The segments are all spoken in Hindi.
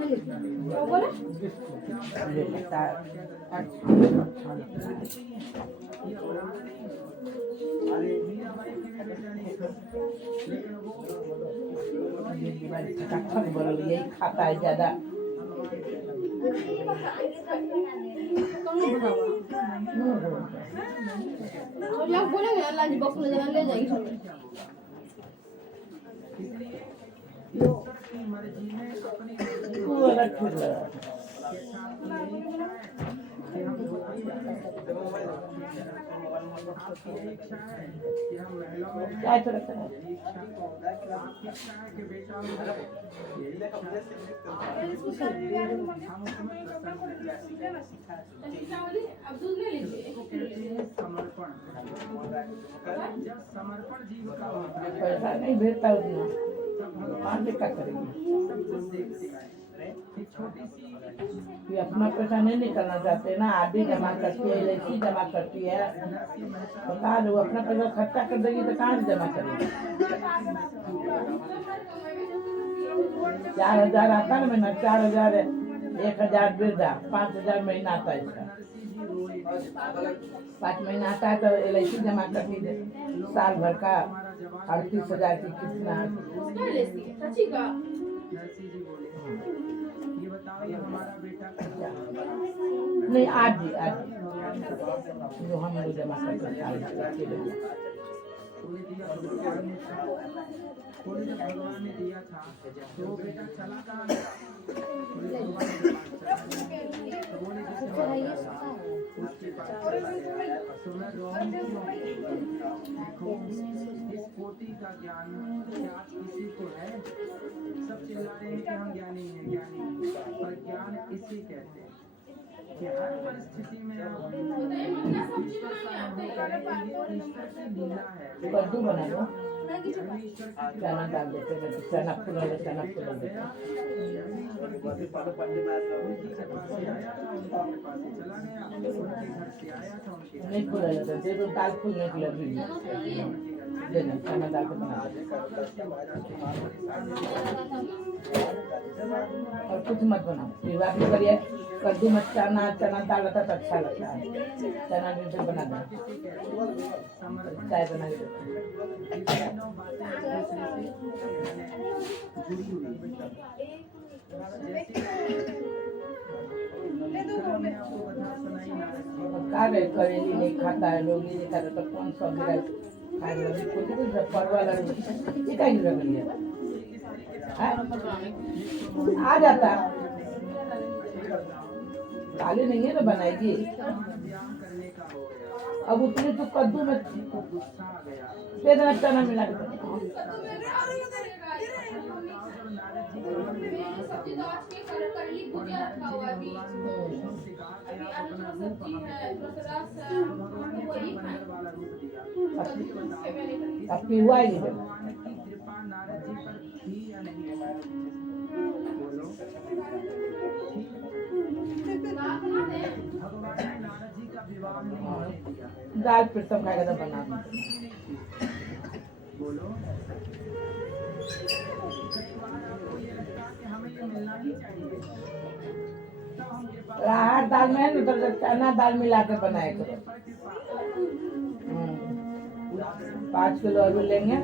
क्या बोले? ये लगता है अच्छा बोलो यही खाता है ज्यादा। और यार बोलेंगे लंच बॉक्स में जरा ले जाएगी। पूरा ठीक लगा। क्या चलता है? अब दूध ले लीजिए। पैसा नहीं भेजता उतना पानी का करेंगे कि अपना पैसा नहीं निकलना चाहते ना। आरडी जमा करती है, एलआईसी जमा करती है, बता दो अपना पैसा खर्चा कर देगी तो कहाँ से जमा करेगी? 4,000 आता है ना महीना, 4,000 1,000 वृद्धा, 5,000 महीना आता है इसका। 5 महीना आता है तो एलआईसी जमा करती है साल भर का 38,000 की कितना। नहीं आज जो हम लोग जमा करते भगवान ने दिया था तो बेटा चला कहाँ इस पोती का ज्ञान क्या किसी को है? सब चिल्ला रहे हैं कि हम ज्ञानी हैं ज्ञानी, पर ज्ञान इसी कहते हैं कि हर परिस्थिति में आप ईश्वर की लीला है। कद्दू बना लो, चना डाल देते हैं, चना फूल देते नहीं फूल दे दो, दाल फूलने के लिए देना, चना डाल के बना और कुछ मत बनाओ। सेवा भी करिए, कद्दू में चना दाल रहता तो अच्छा लगता है। चना भी बना दो, चाय बना करेली नहीं खाता है, लोग नहीं खाता तो कौन सब्जी परवल आ जाता काली नहीं है तो बनाएगी। अब उतनी तो कद्दू में देना चना मिला के अब हुआ ही नहीं दाल फिर सब खाएगा तो बना राहर दाल में तो चना दाल मिला के बनाए करो। 5 किलो आलू लेंगे,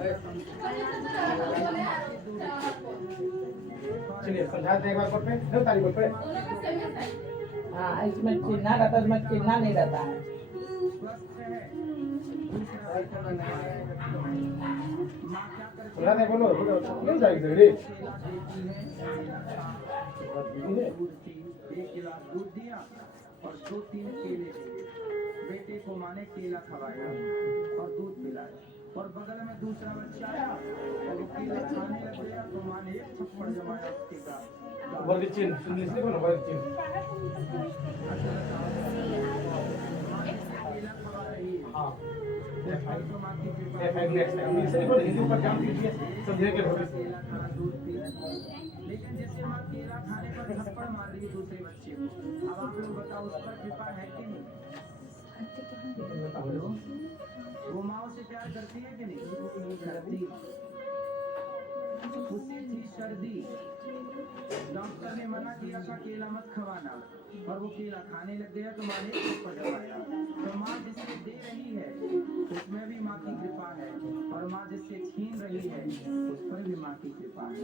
हाँ इसमें चिन्ना रहता है, इसमें चिन्ना नहीं रहता है। बोलो एक गिलास दूध दिया और 2-3 केले बेटे को माने केला खवाया और दूध पिलाया, और बगल में दूसरा बच्चा आया और वो केला खाने लग गया तो माने एक थप्पड़ जमाया उसके का। केला खवा रही है तो माँ की केला खाना दूध पी, लेकिन जैसे माँ केला खाने पर थप्पड़ मार रही है दूसरे बच्चे को, अब आप लोग बताओ उस पर कृपा है कि नहीं? बोलो, वो माँ से प्यार करती है कि नहीं? करती। उसे थी सर्दी, डॉक्टर ने मना किया था केला मत खवाना, और वो केला खाने लग गया तो माँ ने थप्पड़ लगाया। तो माँ जिससे दे रही है उसमें भी माँ की कृपा है, और माँ जिससे छीन रही है उस पर भी माँ की कृपा है।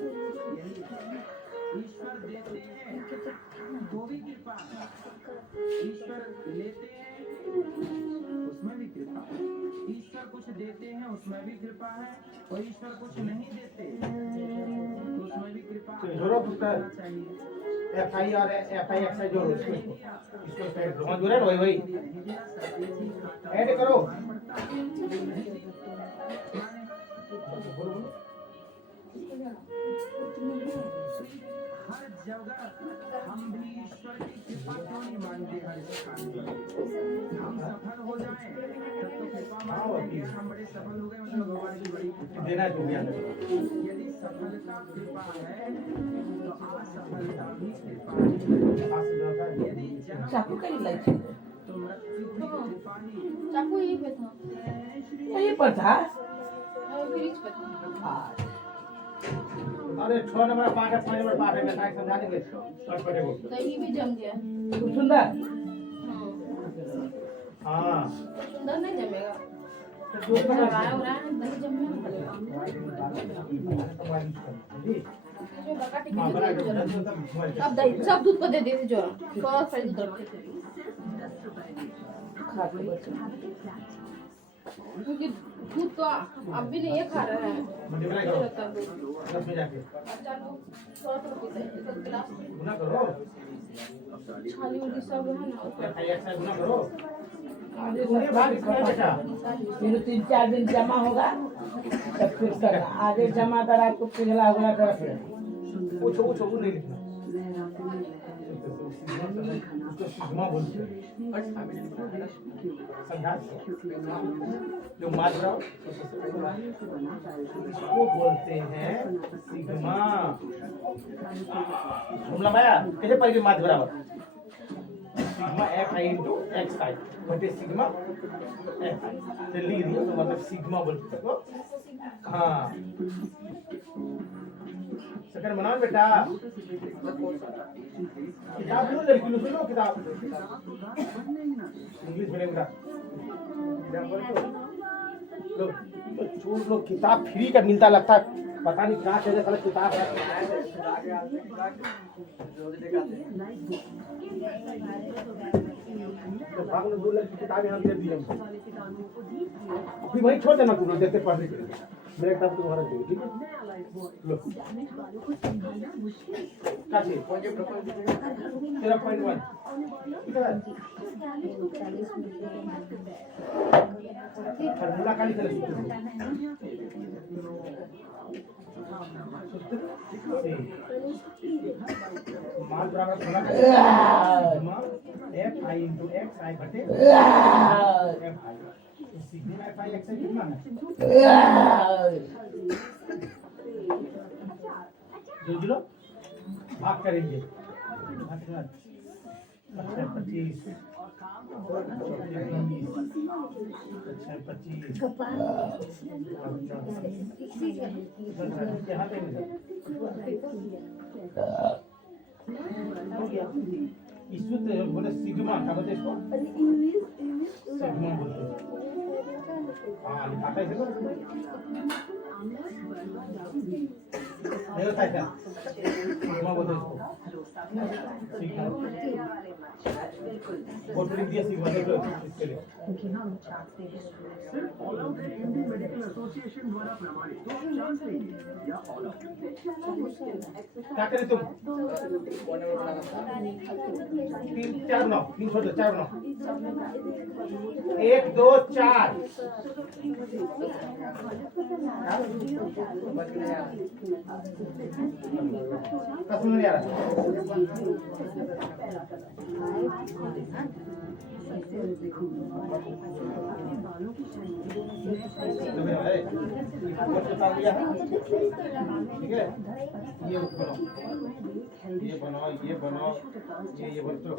यही है, ईश्वर देते हैं वो भी कृपा है, ईश्वर लेते हैं उसमें भी कृपा है। ईश्वर कुछ देते हैं उसमें भी कृपा है, और ईश्वर कुछ नहीं देते तो उसमें भी कृपा जोड़ो पुत्र चाहिए। FI और FI एक्सर जोड़ो इसको साइड कौन जोड़ रहा है वही ऐड करो। हर जगह हम भी ईश्वर की कृपा क्यों नहीं मानते? हर स्थान पर हम सफल हो जाएं तब तो कृपा मानते हैं। हम बड़े सफल हो गए मतलब भगवान की बड़ी कृपा देना चाहिए। यदि सफलता कृपा है तो असफलता भी कृपा है। यदि जन्म चाकू का इलाज है। तो मृत्यु भी कृपा ही। चाकू यहीं पे था, यहीं पर था। फ्रिज पे था। हाँ। अरे 6 नंबर पार्ट है 5 नंबर पार्ट है मैं साइड समझा देंगे कटपटे को। दही भी जम गया। खूब सुंदर। हां सुंदर नहीं जमेगा, तो दूध बना लगाया हो रहा है दही जमेगा। जो बका टिकट हां बना दे दो जरा। अब दही सब दूध को दे दे जरा, थोड़ा सा दूध रख दे, खा के बच्चे। क्योंकि दूध तो अब भी नहीं है खा रहा है। मल्टीप्लाई करो रहता है दूध। 10 में जाके बच्चा लोग थोड़ा थोड़ा पीते हैं, एक गिलास गुना करो। छाली उली सब है ना उसका। FI एक्सर गुना करो। आगे थोड़ी भाग इसमें बेटा फिर 3-4 दिन जमा होगा तब फिर करना। आगे जमा करा तो पिघला हुआ कर फिर। पूछो पूछो वो नहीं लिखना उसको सिग्मा बोलते हैं। समझा जो मात्रा इसको बोलते हैं सिग्मा। हमला माया कैसे पढ़ेगी मात बराबर सिग्मा FI into XI बटे सिग्मा FI तो लिख दिया तो मतलब सिग्मा बोलते हैं। हाँ सेकंड बनाओ बेटा। किताब लो लड़की लो सुनो किताब इंग्लिश मीडियम का लो छोड़ लो। किताब फ्री का मिलता लगता है पता नहीं क्या चाहिए साला किताब है। तो भाग में 2 लड़की किताबें हम दे दिए अभी वही छोड़ देना तुम लोग देखते पढ़ने के लिए। मेरा किताब तुम्हारा दे ठीक है लो क्या चाहिए 0.1 फॉर्मूला का लिखा मान बराबर होना FI into XI बटे FI सिग्मा FI XI कितना है जो भाग करेंगे 25 यहाँ पे इसको बोले सिग्मा क्या बोलते इसको सिग्मा बोलते हैं। हाँ लिखाता है इसको नहीं होता है क्या सिग्मा बोलते इसको सिग्मा बहुत लिख दिया सिग्मा देख लो इसके लिए क्या करें तुम 3-4 बनाओ 3 छोड़ दो 4 बनाओ 1 2 4 कसम नहीं आ रहा ठीक है ये बनाओ ये बनाओ ये बनाओ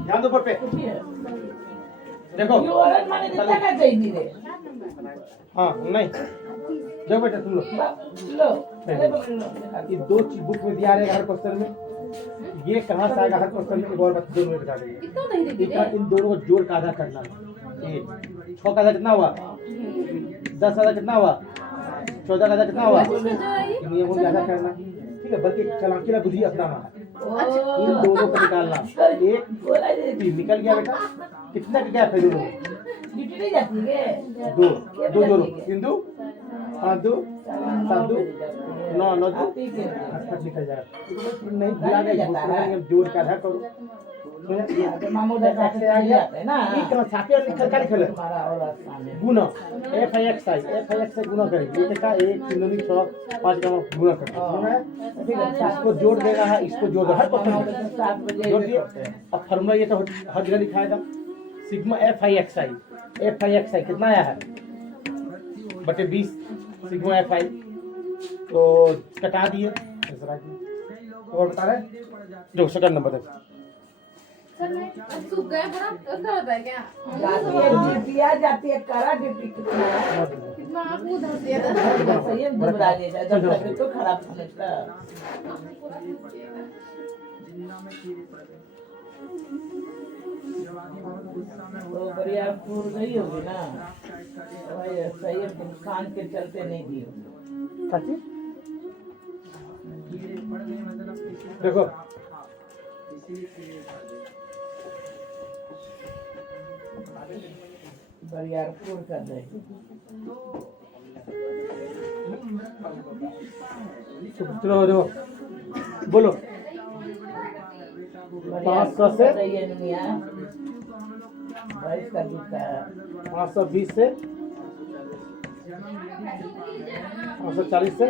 ध्यान दो पे देखो ये औरत माने जितना का चाहिए रे। हाँ नहीं जाओ बेटा सुन लो। लो अरे पकड़ लो ये दो चीज बुक में दिया रहेगा हर क्वेश्चन में, ये कहाँ से आएगा हर क्वेश्चन में, एक और बात 2 मिनट बता देंगे। कितना दही दे इतना इन दोनों को जोड़ का आधा करना है। 6 का आधा कितना हुआ, 10 आधा कितना हुआ, 14 का आधा कितना हुआ, नियमों का आधा करना, ठीक है। बल्कि चालाकीला बुद्धि अपनाना है, इन दोनों को निकालना। एक तीन निकल गया बेटा, कितना का गैप है दोनों में, ड्यूटी नहीं जाती है 2 2 जोड़ो, 3 2 5 2 7 2 9 9 2 निकल जाएगा। नहीं भुला गए, जोड़ का आधा करो। मामू का ऐसे आ गया ना ये कहाँ छापे और लिखल का लिखल है हमारा और आसान है गुना, एफ आई एक्स से गुना करेंगे। ये क्या 1 3 2 6 5 का गुना करते, ठीक है। इसको जोड़ देना है, इसको जोड़ दो, हर क्वेश्चन में 7 बजे जोड़ दिए। अब फार्मूला ये तो हर जगह लिखाएगा, सिग्मा एफ आई एक्स आई कितना आया है बटे 20 सिग्मा एफ आई, तो कटा दिए और बता रहे जो सेकंड नंबर है। सूख गया पूरा, उसका होता है क्या? जाती है ड्यूटी जाती है करा ड्यूटी कितना है कितना आपको धर दिया था। सही है घबरा देता जब तक तो खराब समझता जिंदा में कीड़े पड़ गए। जब आदमी बहुत गुस्सा में तो होता है, बढ़िया पूर गई होगी ना रात का इसका देखा भाई सही है खान के चलते नहीं दी होगी काची कीड़े पड़ गए, मतलब किसी का देखो। श्राप था, इसीलिए कीड़े पड़ गए। बढ़िया पूर कर दे चलो देखो बोलो 500 से ये दुनिया भाई का जूता 520 से 540 से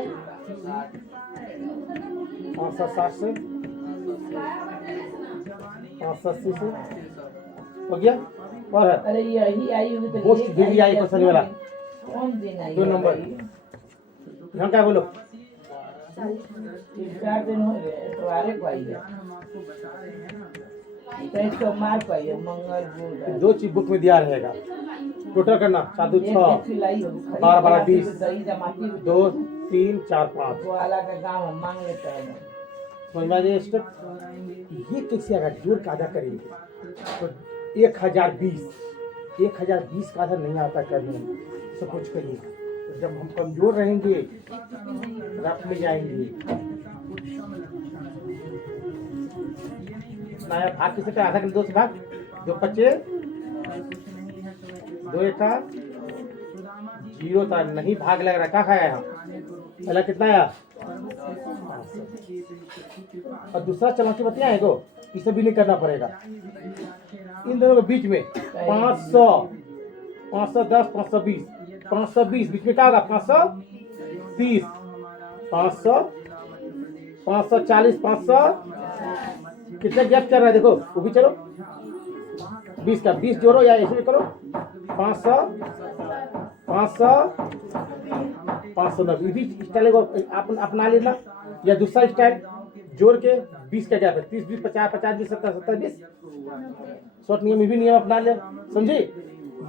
560 से 580 से हो गया। और है अरे यही आई होगी तो पोस्ट भी आई क्वेश्चन वाला कौन दिन आई 2 नंबर। यहाँ क्या बोलो 3-4 दिन हो गए इतवारे को आई है तो सोमवार को आई है मंगल बुध 2 चीज बुक में दिया रहेगा, टोटल करना 4 2 6 सिलाई होगी 12 12 20 दही जमाती 2 3 4 5 वाला का गाँव है मांग लेता है समझ में आ गया स्टेप। ये कैसे आएगा, जोड़ का आधा करेंगे तो 1020 का आधा नहीं आता करने, सब कुछ करिए। तो जब हम कमजोर रहेंगे रफ में जाएंगे। नया भाग किसे का आधा के 2 से भाग 2 25 2 1 0 था, नहीं भाग लग रहा, क्या खाया यहाँ पहला कितना आया और दूसरा चमची बतिया है को इसे भी नहीं करना पड़ेगा। इन दोनों के बीच में 500 510 520 520 बीच में क्या होगा 530 500 540 500 कितना गैप चल रहा है देखो, वो भी चलो 20 का 20 जोड़ो या ऐसे भी करो 500 500 590 भी स्टाइल को अपना लेना, या दूसरा स्टाइल जोड़ के 20 का गैप है 30 20 50 50 20 70 70 20 शॉर्ट नियम भी नियम अपना ले, समझे।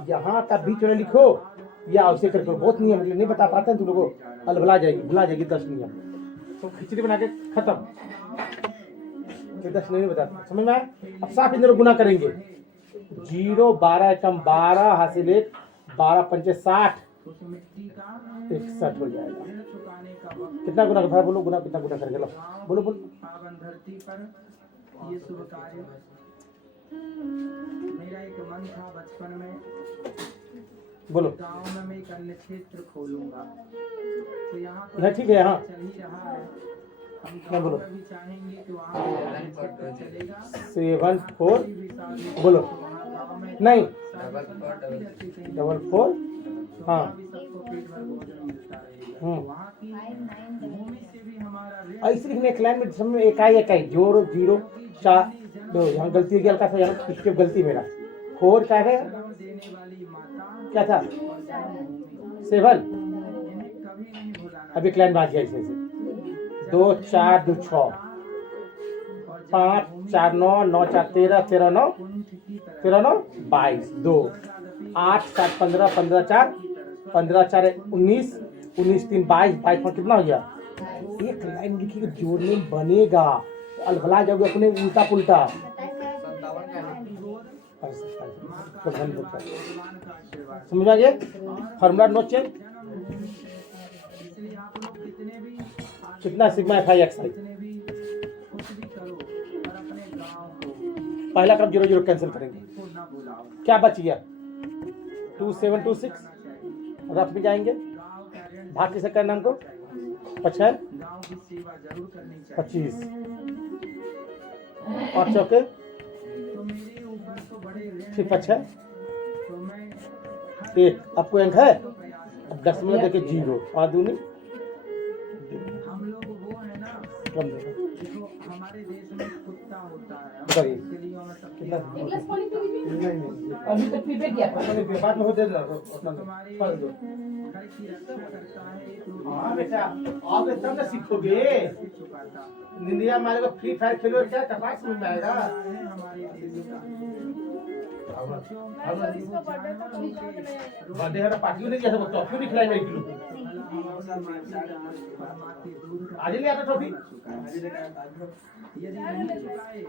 यहाँ का बीच में लिखो या ऐसे करके बहुत नियम नहीं बता पाते हैं तुम लोगों को, भुला जाएगी 10 नियम तो खिचड़ी बना के खत्म, 10 नहीं बताता समझ में आया। अब साफ इन दोनों गुना करेंगे 0 12 कम 12 हासिल 1 12 पंचे 60 61 हो जाएगा। कितना गुना कर बोलो, गुना कितना गुना करके लो बोलो बोलो। पावन धरती पर ये शुभ कार्य, मेरा एक मन था बचपन में, बोलो गांव में मैं एक अन्य क्षेत्र खोलूंगा, तो यहाँ तो यहाँ ठीक है। यहाँ चल ही रहा है, हम क्या बोलो गांव में भी चाहेंगे कि वहाँ पे क्षेत्र चलेगा 7 4 भी शादी बोलो तो वहाँ गांव में नहीं शादी करवाती रहती थी, 4 4 हाँ भी सबको पेट भर भोजन मिलता रहेगा, वहाँ की भूमि से भी हमारा ऋण ऐसे लिखने एक लाइन में समझ इकाई जोड़ 0 4 2 यहाँ गलती हो गया हल्का सा, यहाँ स्टेप गलती मेरा 4 क्या है देने वाली माता क्या था 7 इन्हें कभी नहीं भुलाना। अब एक लाइन भाग गया ऐसे 2 4 2 6 5 4 9 9 4 13 13 9 13 9 22 2 8 7 15 15 4 15 4 19 19 3 22 22 कितना हो गया? एक लाइन लिखिएगा, जोड़ने में बनेगा, अलगला जाओगे अपने उल्टा पुल्टा। समझ आ गया? Formula no change. इसलिए आप लोग कितने भी कितना sigma F I X I? कितने भी कुछ भी करो और अपने गांव को पहला क्रम 0 0 कैंसिल करेंगे, ना भुलाओ। क्या बच गया? 2726 रफ में जाएंगे, गांव का ऋण भाग किसे करना हमको? 55 गांव की सेवा जरूर करनी चाहिए। 25 और चौके तो मेरे ऊपर तो बड़े ऋण फिर 55 तो मैं 1। आपको अंक है? अब 10 में देखे 0 और दूनी हम लोग वो है ना, कम देगा। देखो हमारे देश में कुत्ता होता है, बताइए। बिल्लियों में सब कितना? एक गिलास पानी पी लीजिए। नहीं नहीं, अभी तो पीपे किया बाद में हो देना उतना तुम्हारे पढ़ दो। घर की रक्षा करता है, एक रोटी हाँ बेटा, आप तब ना सीखोगे। से चुकाता निंदिया मारे को फ्री फायर खेलो, क्या कपास में आएगा? है हमारे देश का। बर्थडे है ना, पार्टी नहीं जैसे टॉफी नहीं खिलाई, 1 किलो आज ले आता टॉफी। यदि नहीं चुकाए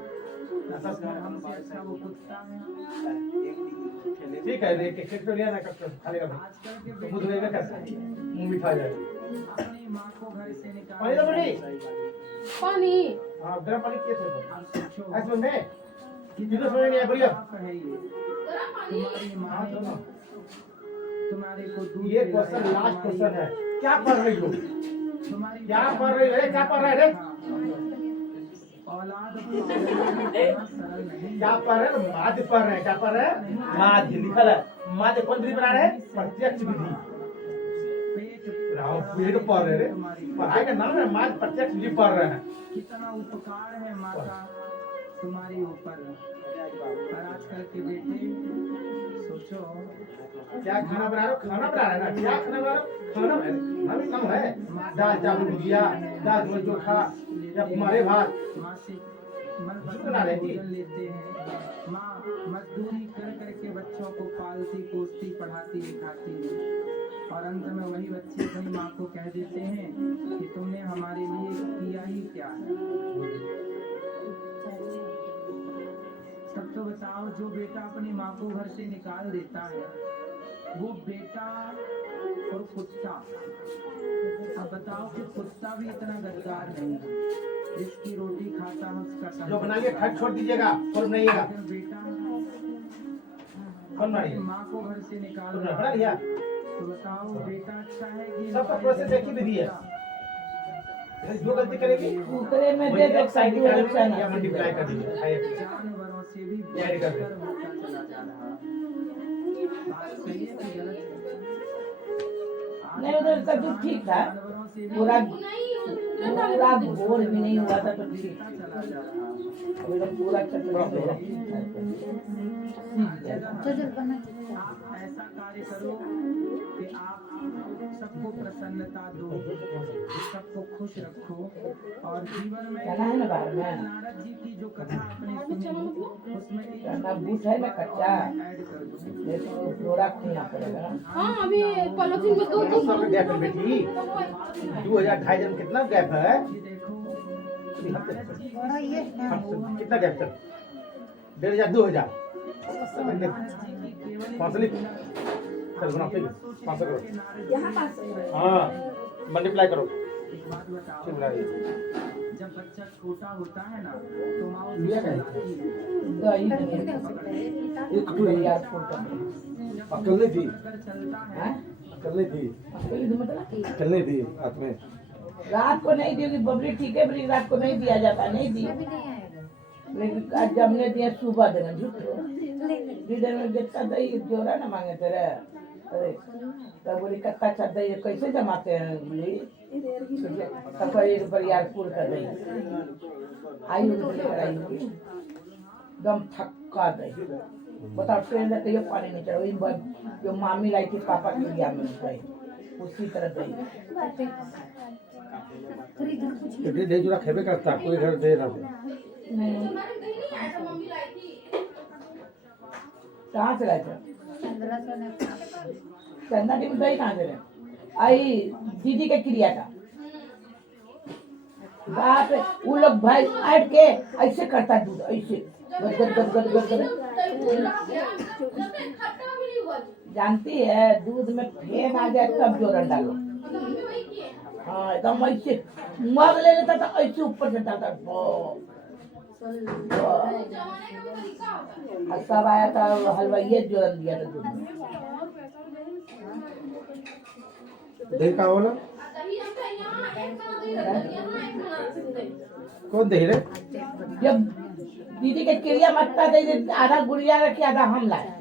तो हमसे अच्छा वो कुत्ता है। ठीक है, देख के केक तो लिया ना, कब खालेगा भाई? आजकल के तो खुद लेगा कैसे? मुंह मिठा जाएगा। अपनी माँ को घर से पानी तो निकाल बड़ी। पानी हाँ, गर्म पानी किए थे तो। अब सोचो आज में कितना समय नहीं है बढ़िया। पाप है ये। तुम्हारी माँ हाँ, ने तो ना। तुम्हारे को दूध ये पिलाया, क्वेश्चन लास्ट तुम्हारी- क्वेश्चन है। क्या पढ़ रही हो? तुम्हारी क्या पढ़ रही है? क्या पढ़ रहा है रे? औलाद पालना सरल नहीं। क्या पढ़ रहे हैं? माध्य पढ़ रहे हैं। क्या पढ़ रहे हैं? माध्य लिखल है। माध्य कौन विधि बना रहे हैं? प्रत्यक्ष विधि। राव पेड़ पढ़ रहे हैं। पढ़ाई का नाम है माध्य प्रत्यक्ष विधि पढ़ रहे हैं। कितना उपकार है माता तुम्हारे ऊपर। और आजकल के बेटे सोचो क्या खाना बना रहे हो? खाना बना रहे हैं ना? क्या खाना बना रहे हो? खाना है। खाना भी कम है। दाल चावल भुजिया, दाल चावल चोखा या कुमारे भात। माँ से मन बना रहे पसंद थी। भोजन लेते हैं। माँ मजदूरी कर करके बच्चों को पालती पोसती पढ़ाती लिखाती है। और अंत में वही बच्चे अपनी माँ को कह देते हैं कि तुमने हमारे लिए किया ही क्या है। तब तो बताओ, जो बेटा अपनी माँ को घर से निकाल देता है वो बेटा और कुत्ता। अब बताओ कि कुत्ता भी इतना गद्दार नहीं है, जिसकी रोटी खाता है उसका जो बनाइए खट छोड़ दीजिएगा, फॉर्म नहीं है। अगर बेटा फॉर्म नहीं अपनी है। माँ को घर से निकाल तो रहा बना है, लिया। तो बताओ बेटा अच्छा है कि सबका प्रोसेस एक ही विधि है। जो गलती करेगी दूसरे में वही दे दो एक साइड साइड निकालेंगे या मल्टीप्लाई कर दीजिए। जानवरों से भी ऐड कर दे। बेहतर होता चला जा रहा है। बात सही है कि गलत है? नहीं, उधर का जो ठीक था, जानवरों से भी पूरा नहीं पूरा बोर भी नहीं हुआ था तो ठीक था। चला जा रहा है। अभी तो पूरा चटनी आप ऐसा कार्य करो कि आप सबको प्रसन्नता दो, सबको खुश रखो। और जीवन में जाना है ना बाहर में, नारद जी की जो कथा आपने सुनी उसमें एक करना बूथ है ना कच्चा, ऐड कर दो। देखो जोड़ा खुलना पड़ेगा ना। हाँ अभी पॉलिथीन में दो साल का गैप है बेटी। 2000 ढाई हजार कितना गैप है? ये देखो नारद जी कितना गैप चल? 1500 2000 500 लिख। चल बना फिर 500 करो। यहाँ हाँ मल्टीप्लाई करो। एक बात बताओ, फिर मिला दीजिए। जब बच्चा छोटा होता है ना तो माँ उसे लिया क्या? खिलाती है। दही एक टू यार फोटो अकेले थी, अगर चलता है हैं? अकेले थी, मतलब अकेले थी रात में। रात को नहीं दी बबली, ठीक है बबली, रात को नहीं दिया जाता, नहीं दी, लेकिन आज जब ने दिया सुबह देना झूठो लीडर में जितना दही जोड़ा ना मांगे तेरे। अरे तब बोली कत्ता अच्छा दही कैसे जमाते हैं बोली, तब एक बरियारपुर का दही आई होगी दम थक्का दही। बताओ ट्रेन से कहियो पानी नहीं चढ़ा, वही जो मामी लाई थी पापा के लिया में गई उसी तरह दही। दही जोड़ा खेबे करता, कोई घर दे रहा था। नहीं कहाँ से लाए थे? चंदा टी में दही कहाँ से रहे? आई दीदी के क्रिया का बाप रे, वो लोग भाई ऐड के ऐसे करता दूध ऐसे गद गद गद गद गद जानती है दूध में फेन आ जाए तब जोरन डालो। हाँ एकदम ऐसे मग ले लेता था ऐसे ऊपर से डालता सब आया था हलवाइये जोरन दिया था दूध में। दही का बोला कौन दही रे? जब दीदी के क्रिया मत्ता दे आधा गुड़िया रखी आधा हम लाए।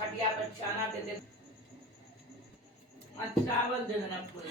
खटिया पर चाना दे दे और चावल दे देना पूरे।